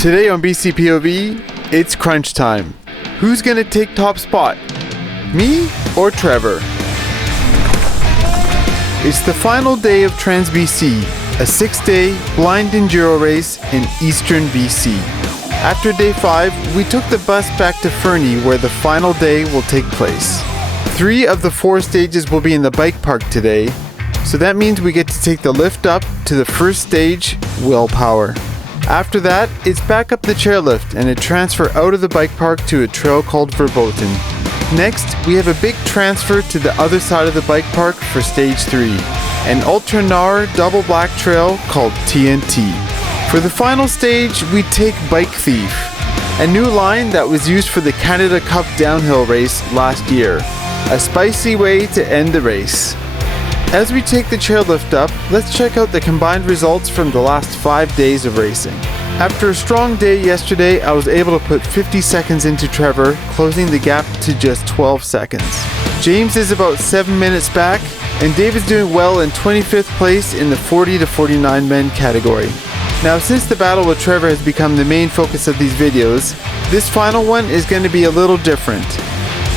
Today on BCPOV, it's crunch time. Who's gonna take top spot? Me or Trevor? It's the final day of Trans BC, a 6-day blind enduro race in eastern BC. After day 5, we took the bus back to Fernie where the final day will take place. 3 of the 4 stages will be in the bike park today, so that means we get to take the lift up to the first stage, Willpower. After that, it's back up the chairlift and a transfer out of the bike park to a trail called Verboten. Next, we have a big transfer to the other side of the bike park for stage 3, an ultra gnar double black trail called TNT. For the final stage, we take Bike Thief, a new line that was used for the Canada Cup downhill race last year, a spicy way to end the race. As we take the chairlift up, let's check out the combined results from the last 5 days of racing. After a strong day yesterday, I was able to put 50 seconds into Trevor, closing the gap to just 12 seconds. James is about 7 minutes back, and Dave is doing well in 25th place in the 40 to 49 men category. Now, since the battle with Trevor has become the main focus of these videos, this final one is going to be a little different.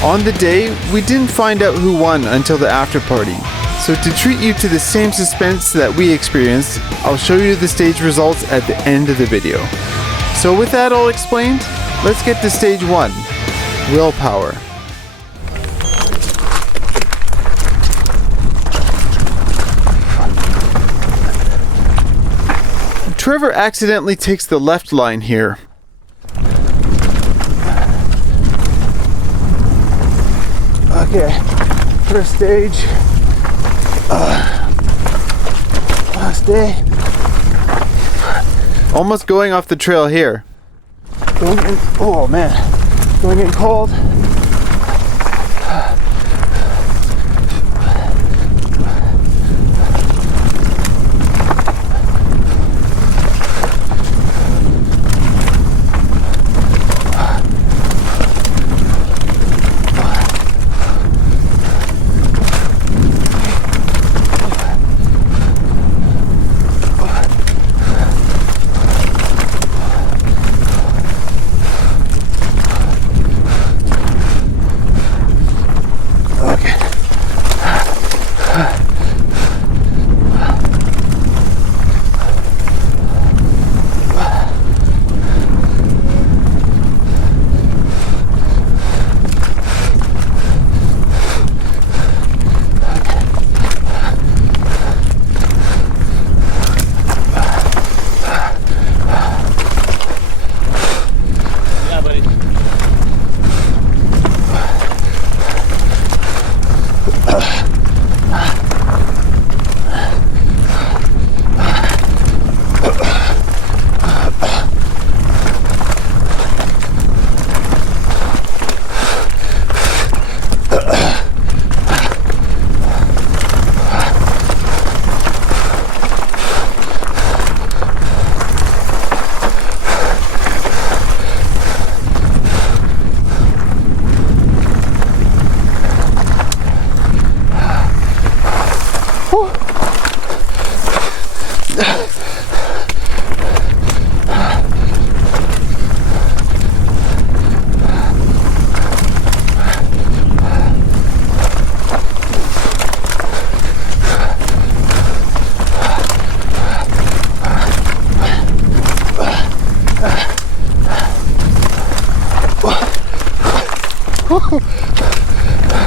On the day, we didn't find out who won until the after party. So to treat you to the same suspense that we experienced, I'll show you the stage results at the end of the video. So with that all explained, let's get to stage 1, Willpower. Trevor accidentally takes the left line here. Okay, first stage. Last day. Almost going off the trail here. Oh man, going in cold.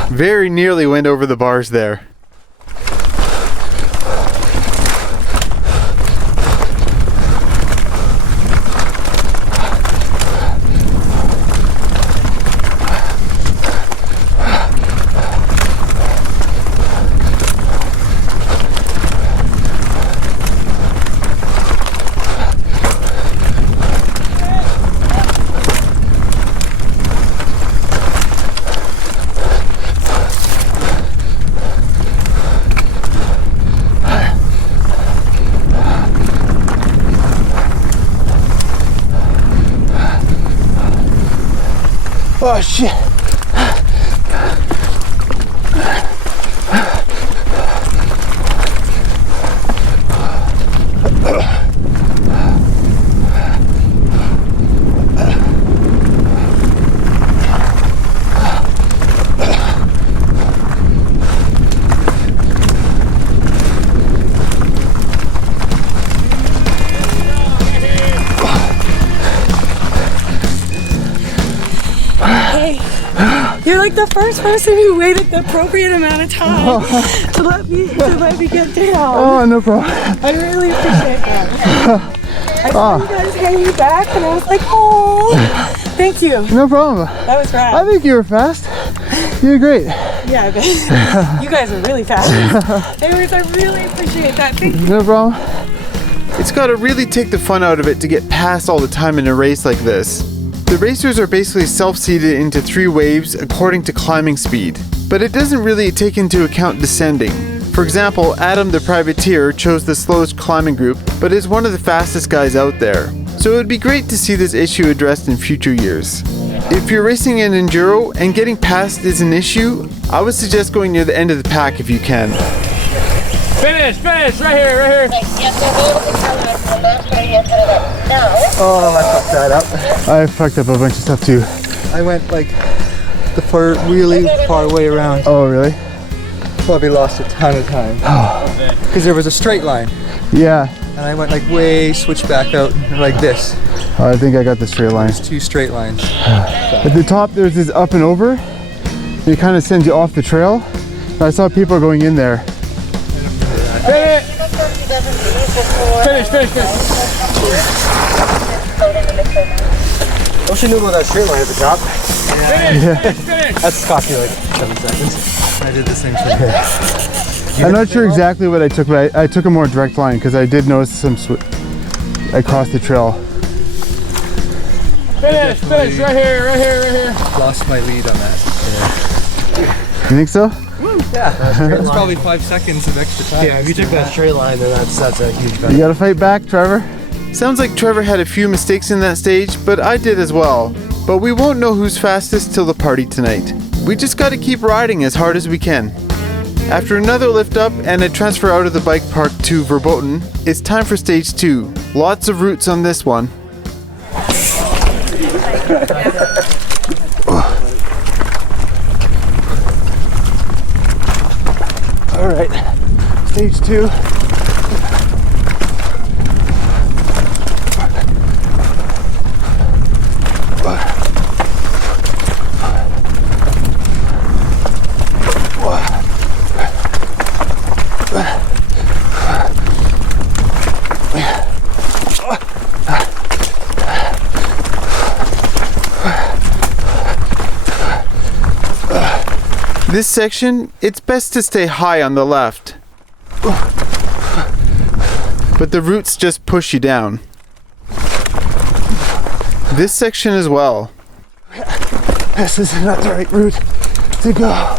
Very nearly went over the bars there. Oh shit. like the first person who waited the appropriate amount of time to let me get down. Oh, no problem. I really appreciate that. I saw you guys hanging back and I was like, oh, thank you. No problem. That was rad. I think you were fast. You were great. Yeah, I bet. You guys are really fast. Anyways, I really appreciate that. Thank you. No problem. It's got to really take the fun out of it to get past all the time in a race like this. The racers are basically self-seeded into 3 waves according to climbing speed, but it doesn't really take into account descending. For example, Adam the privateer chose the slowest climbing group, but is one of the fastest guys out there. So it would be great to see this issue addressed in future years. If you're racing an enduro and getting past is an issue, I would suggest going near the end of the pack if you can. Finish, right here. Oh, I fucked that up. I fucked up a bunch of stuff too. I went like the really far way around. Oh, really? Probably lost a ton of time. Because there was a straight line. Yeah. And I went like way, switched back out like this. Oh, I think I got the straight line. There's 2 straight lines. At the top, there's this up and over. It kind of sends you off the trail. I saw people going in there. Finish. I wish I knew about that straight line at the top. Finish. That's cost me like 7 seconds. I did the same thing. I'm not sure exactly what I took, but I took a more direct line because I did notice some I crossed the trail. Finish, right here. Lost my lead on that. You think so? Yeah. That's probably 5 seconds of extra time. Yeah, if you took that straight line, then that's a huge benefit. You gotta fight back, Trevor. Sounds like Trevor had a few mistakes in that stage, but I did as well. But we won't know who's fastest till the party tonight. We just gotta keep riding as hard as we can. After another lift up and a transfer out of the bike park to Verboten, it's time for stage 2. Lots of routes on this one. All right, stage 2. This section, it's best to stay high on the left. But the roots just push you down. This section as well. This is not the right route to go.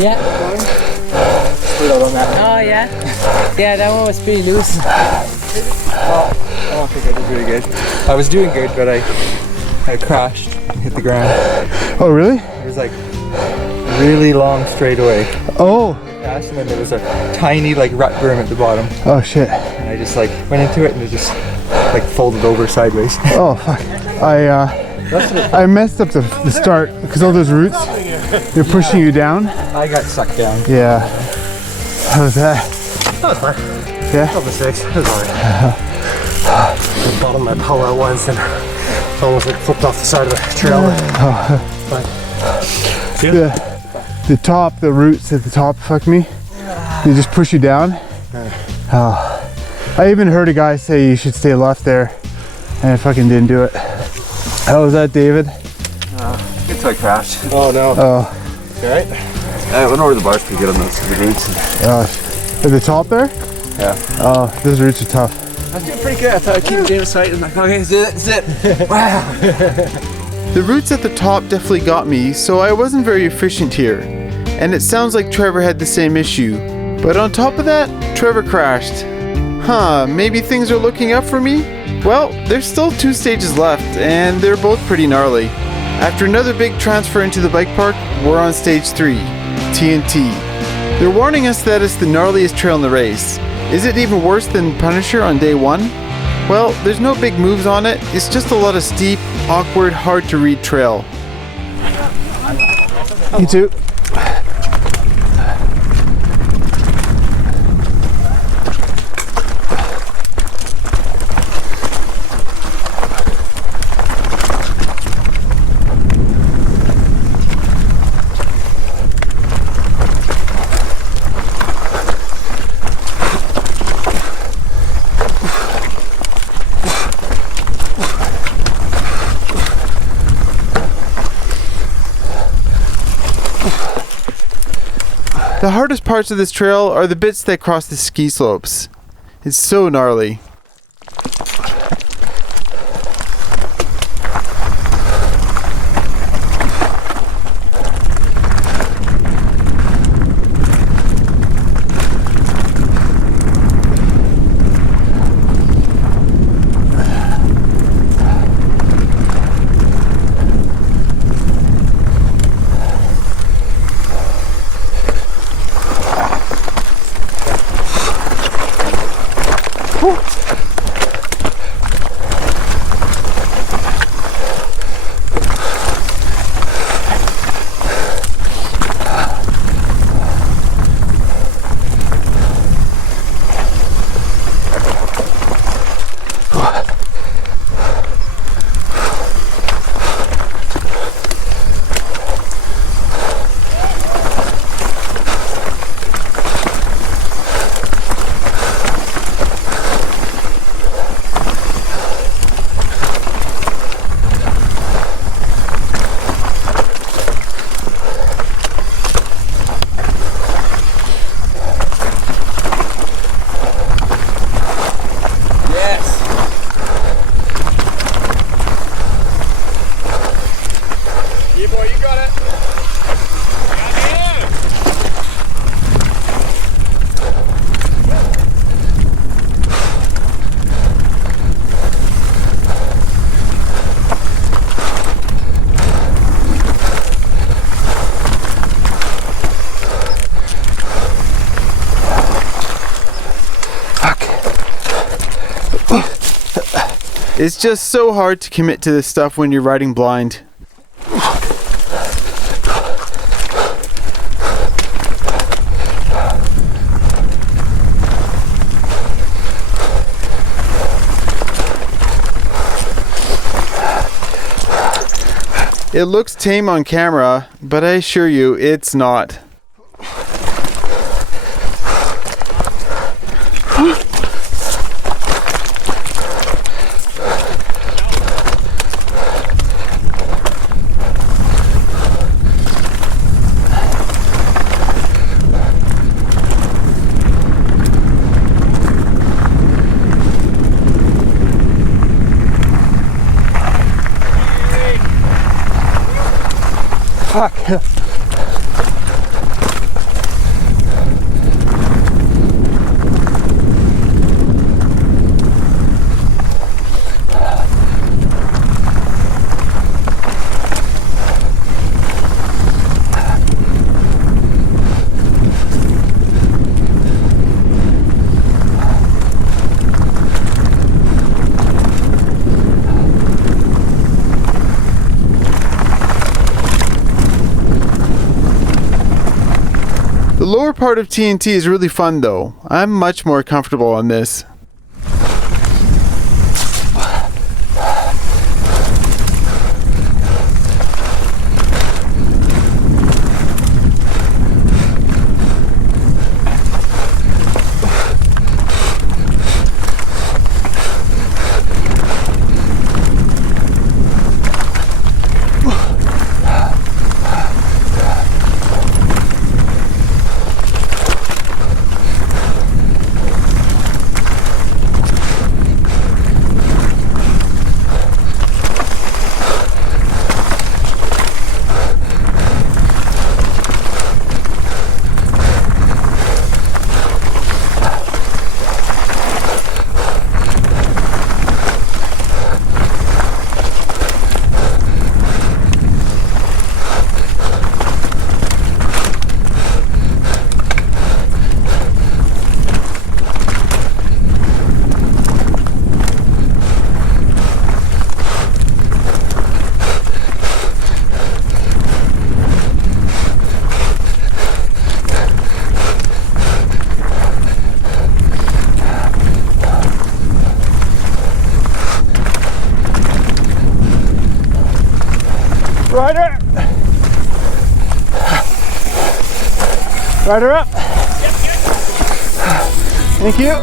Yeah. Oh yeah. Yeah, that one was pretty loose. Well, I don't think I did really good. I was doing good, but I crashed and hit the ground. Oh, really? It was like really long straightaway. Oh. Crashed, and then there was a tiny like rut berm at the bottom. Oh, shit. And I just like went into it and it just like folded over sideways. Oh, fuck. I messed up the start because all those roots, they're pushing you down. I got sucked down. Yeah. How was that? That was fun. Yeah? Couple mistakes. It was alright. I bottomed my pole out once and almost like flipped off the side of the trail. The top, the roots at the top fuck me. They just push you down. Oh. I even heard a guy say you should stay left there, and I fucking didn't do it. How was that, David? It's like crashed. Oh no. Oh. Alright? I went over the bars pretty good on those roots. At the top there? Yeah. Oh, those roots are tough. I was doing pretty good. I thought I'd keep it in sight. I'm like, okay, zip. Wow. The roots at the top definitely got me, so I wasn't very efficient here. And it sounds like Trevor had the same issue. But on top of that, Trevor crashed. Huh, maybe things are looking up for me? Well, there's still 2 stages left, and they're both pretty gnarly. After another big transfer into the bike park, we're on stage 3, TNT. They're warning us that it's the gnarliest trail in the race. Is it even worse than Punisher on day 1? Well, there's no big moves on it, it's just a lot of steep, awkward, hard to read trail. You too. The hardest parts of this trail are the bits that cross the ski slopes. It's so gnarly. It's just so hard to commit to this stuff when you're riding blind. It looks tame on camera, but I assure you, it's not. Fuck. lower part of TNT is really fun though. I'm much more comfortable on this. Rider! Rider up! Thank you!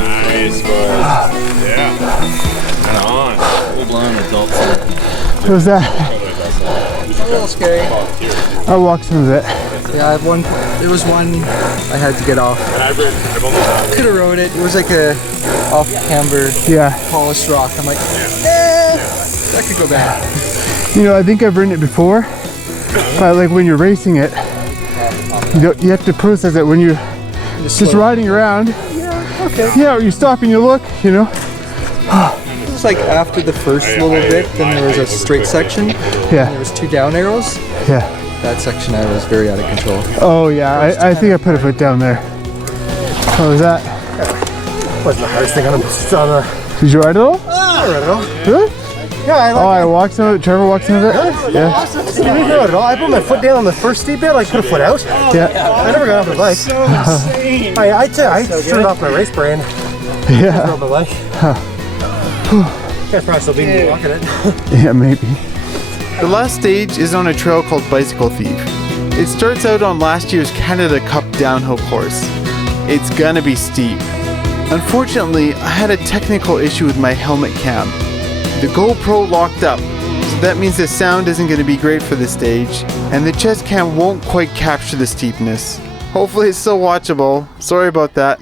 Nice, boys. Yeah. And on. Full-blown adult. What was that? A little scary. I walked some of it. Yeah, I have one. There was one I had to get off. Could have rode it. It was like a off camber, polished rock. I'm like, that could go bad. You know, I think I've ridden it before, but like when you're racing it, you have to process it when you're just riding around. Yeah, or you stop and you look, you know. It was like after the first little bit, then there was a straight section. Yeah. There was 2 down arrows. Yeah. That section I was very out of control. Oh yeah, I think I put a foot down there. What was that? Wasn't the hardest thing on a... Did you ride it all? I read it all. Really? Yeah, I like I walked some of it. Trevor walked some of it. Yeah. I didn't ride it all. I put my foot down on the first steep bit, like put a foot out. Yeah. I never got off the bike. So insane. I turned off my race brand. Yeah. On my bike. You guys probably still beat me walking it. Yeah, maybe. The last stage is on a trail called Bicycle Thief. It starts out on last year's Canada Cup downhill course. It's gonna be steep. Unfortunately, I had a technical issue with my helmet cam. The GoPro locked up, so that means the sound isn't gonna be great for this stage, and the chest cam won't quite capture the steepness. Hopefully it's still watchable. Sorry about that.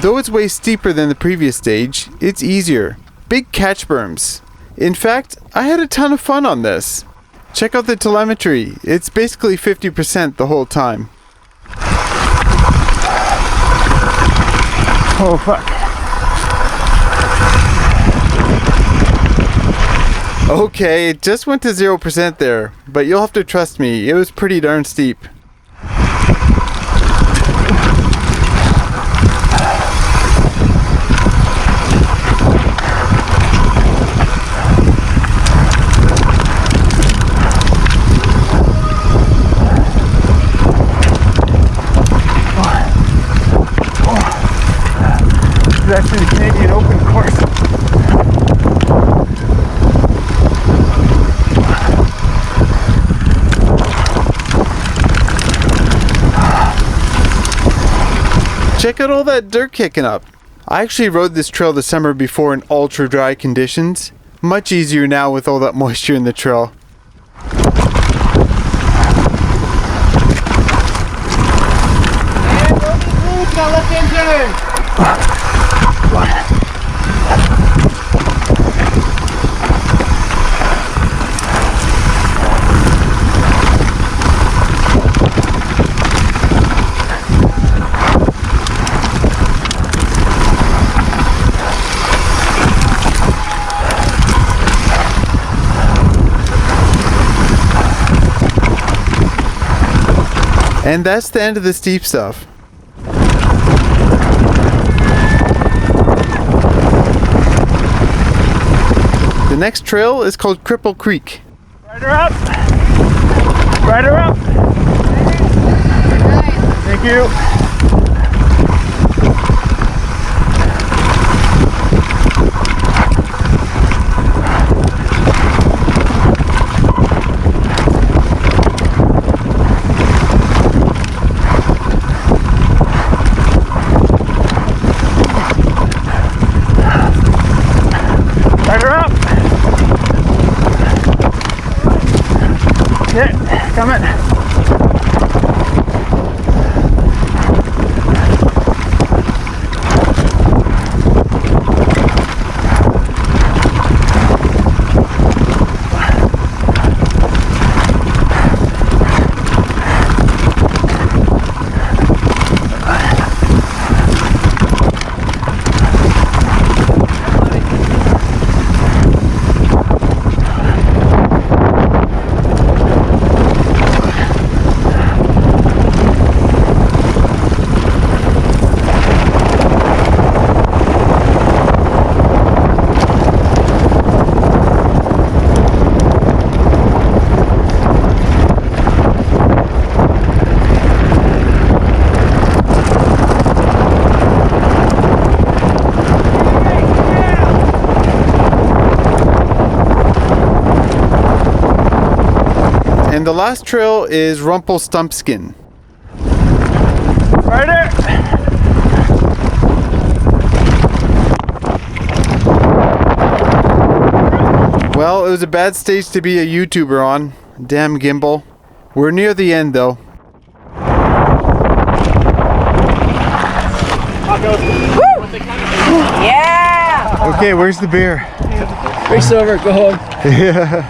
Though it's way steeper than the previous stage, it's easier. Big catch berms. In fact, I had a ton of fun on this. Check out the telemetry. It's basically 50% the whole time. Oh fuck. Okay, it just went to 0% there, but you'll have to trust me, it was pretty darn steep. It's actually the Canadian Open course. Check out all that dirt kicking up. I actually rode this trail the summer before in ultra dry conditions. Much easier now with all that moisture in the trail. And that's the end of the steep stuff. The next trail is called Cripple Creek. Rider up! Rider up! Thank you. Rider up! Yeah, coming. And the last trail is Rumpelstumpskin. Rider! Well, it was a bad stage to be a YouTuber on. Damn gimbal. We're near the end though. Yeah! Okay, where's the beer? Race over, go home. Yeah.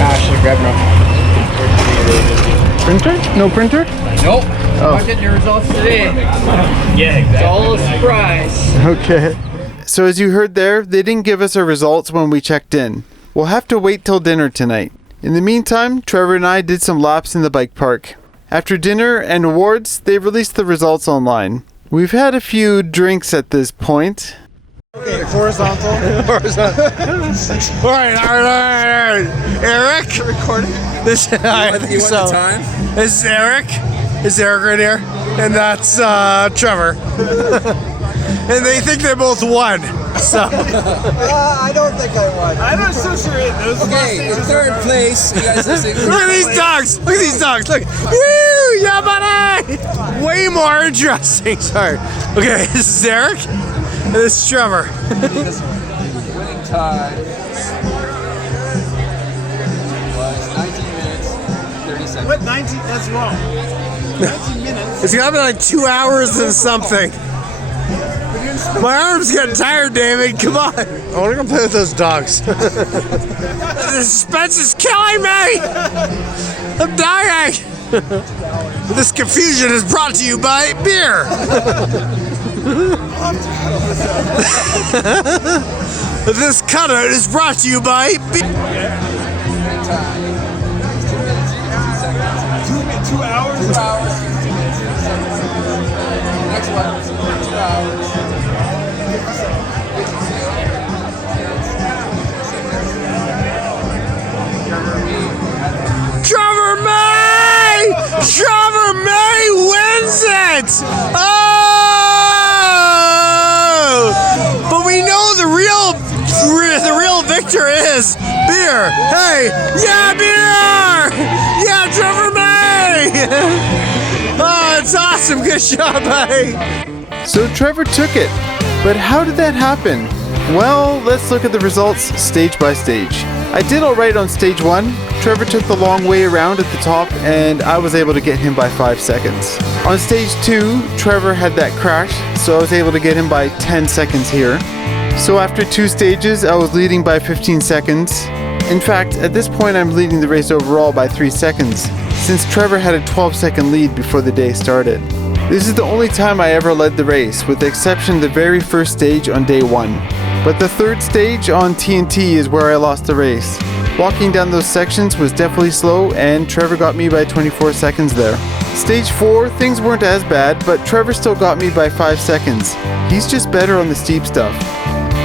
I should grab Printer? No printer? Nope. I'm getting your results today. Yeah, exactly. It's all a surprise. Okay. So as you heard there, they didn't give us our results when we checked in. We'll have to wait till dinner tonight. In the meantime, Trevor and I did some laps in the bike park. After dinner and awards, they released the results online. We've had a few drinks at this point. Okay, horizontal. All right. Eric? Recording? This, I think so. This is Eric. This is Eric right here. And that's Trevor. And they think they both won. So. I don't think I won. I'm not so sure. Okay, in third place, you guys listening. Look at these dogs. Look at these dogs. Look. Woo! Yeah, buddy! Way more interesting. Sorry. Okay, this is Eric. And this is Trevor. Winning time was 19 minutes, 30 seconds. What? 19? That's wrong. 19 minutes? It's gotta be like 2 hours and something. My arm's getting tired, David. Come on. I wanna go play with those dogs. The suspense is killing me! I'm dying! This confusion is brought to you by beer! This cutout is brought to you by beer! 2 hours? 2 hours, 15 minutes, 30 seconds. Next one, 2 hours. Trevor May! Trevor May wins it! Oh! But we know the real victor is beer. Hey, yeah, beer! Yeah, Trevor May! Oh, it's awesome. Good job, buddy. So Trevor took it. But how did that happen? Well, let's look at the results stage by stage. I did alright on stage 1. Trevor took the long way around at the top and I was able to get him by 5 seconds. On stage 2, Trevor had that crash, so I was able to get him by 10 seconds here. So after 2 stages, I was leading by 15 seconds. In fact, at this point I'm leading the race overall by 3 seconds, since Trevor had a 12-second lead before the day started. This is the only time I ever led the race, with the exception of the very first stage on day 1. But the third stage on TNT is where I lost the race. Walking down those sections was definitely slow and Trevor got me by 24 seconds there. Stage 4, things weren't as bad, but Trevor still got me by 5 seconds. He's just better on the steep stuff.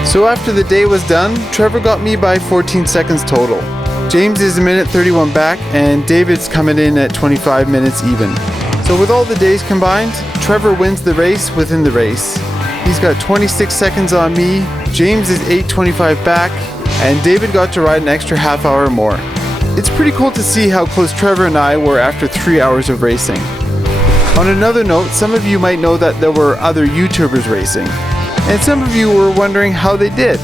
So after the day was done, Trevor got me by 14 seconds total. James is a minute 31 back and David's coming in at 25 minutes even. So with all the days combined, Trevor wins the race within the race. He's got 26 seconds on me, James is 8:25 back, and David got to ride an extra half hour more. It's pretty cool to see how close Trevor and I were after 3 hours of racing. On another note, some of you might know that there were other YouTubers racing, and some of you were wondering how they did.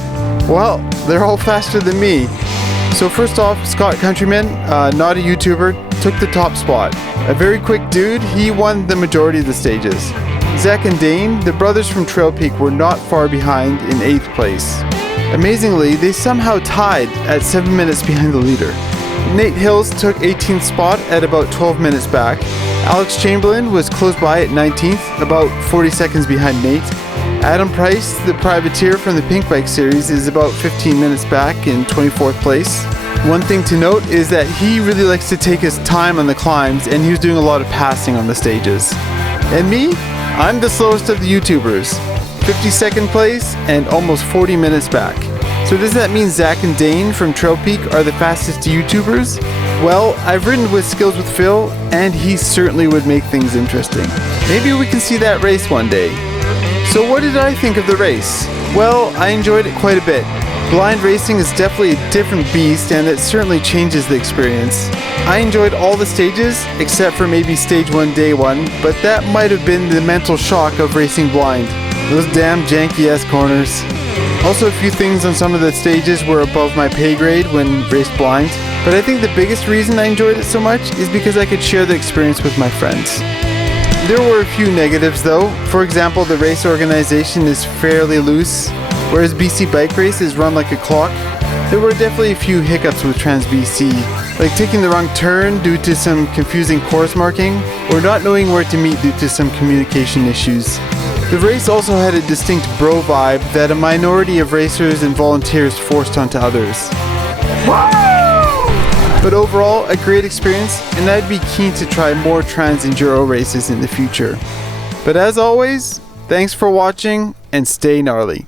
Well, they're all faster than me. So first off, Scott Countryman, not a YouTuber, took the top spot. A very quick dude, he won the majority of the stages. Zach and Dane, the brothers from Trail Peak, were not far behind in 8th place. Amazingly, they somehow tied at 7 minutes behind the leader. Nate Hills took 18th spot at about 12 minutes back. Alex Chamberlain was close by at 19th, about 40 seconds behind Nate. Adam Price, the privateer from the Pink Bike series, is about 15 minutes back in 24th place. One thing to note is that he really likes to take his time on the climbs and he was doing a lot of passing on the stages. And me? I'm the slowest of the YouTubers. 52nd place and almost 40 minutes back. So does that mean Zach and Dane from Trail Peak are the fastest YouTubers? Well, I've ridden with Skills with Phil and he certainly would make things interesting. Maybe we can see that race one day. So what did I think of the race? Well, I enjoyed it quite a bit. Blind racing is definitely a different beast and it certainly changes the experience. I enjoyed all the stages except for maybe stage 1 day 1, but that might have been the mental shock of racing blind. Those damn janky ass corners. Also a few things on some of the stages were above my pay grade when raced blind, but I think the biggest reason I enjoyed it so much is because I could share the experience with my friends. There were a few negatives though. For example, the race organization is fairly loose, whereas BC Bike Race is run like a clock. There were definitely a few hiccups with Trans BC, like taking the wrong turn due to some confusing course marking, or not knowing where to meet due to some communication issues. The race also had a distinct bro vibe that a minority of racers and volunteers forced onto others. But overall, a great experience, and I'd be keen to try more Trans Enduro races in the future. But as always, thanks for watching and stay gnarly.